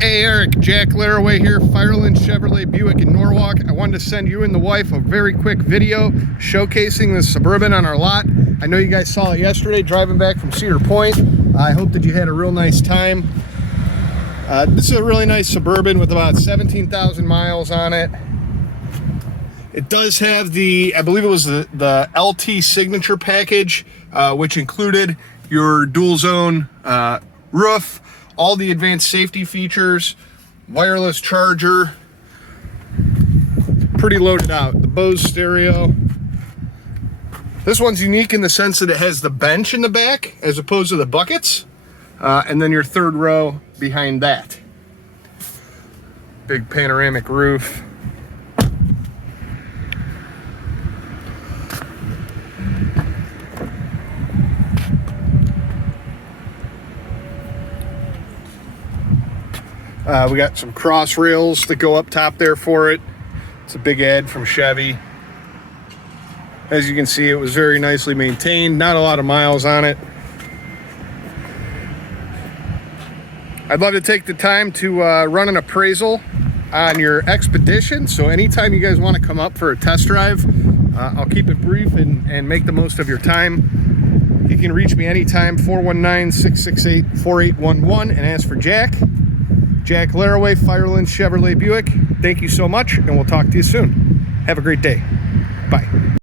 Hey Eric, Jack Laraway here, Fireland Chevrolet Buick in Norwalk. I wanted to send you and the wife a very quick video showcasing the Suburban on our lot. I know you guys saw it yesterday driving back from Cedar Point. I hope that you had a real nice time. This is a really nice Suburban with about 17,000 miles on it. It does have the, I believe it was the LT signature package, which included your dual zone roof, all the advanced safety features, wireless charger, pretty loaded out. The Bose stereo. This one's unique in the sense that it has the bench in the back as opposed to the buckets, and then your third row behind that. Big panoramic roof. We got some cross rails that go up top there for it. It's a big ad from Chevy. As you can see, it was very nicely maintained. Not a lot of miles on it. I'd love to take the time to run an appraisal on your Expedition. So anytime you guys want to come up for a test drive, I'll keep it brief and make the most of your time. You can reach me anytime, 419-668-4811, and ask for Jack. Jack Laraway, Fireland Chevrolet Buick. Thank you so much, and we'll talk to you soon. Have a great day. Bye.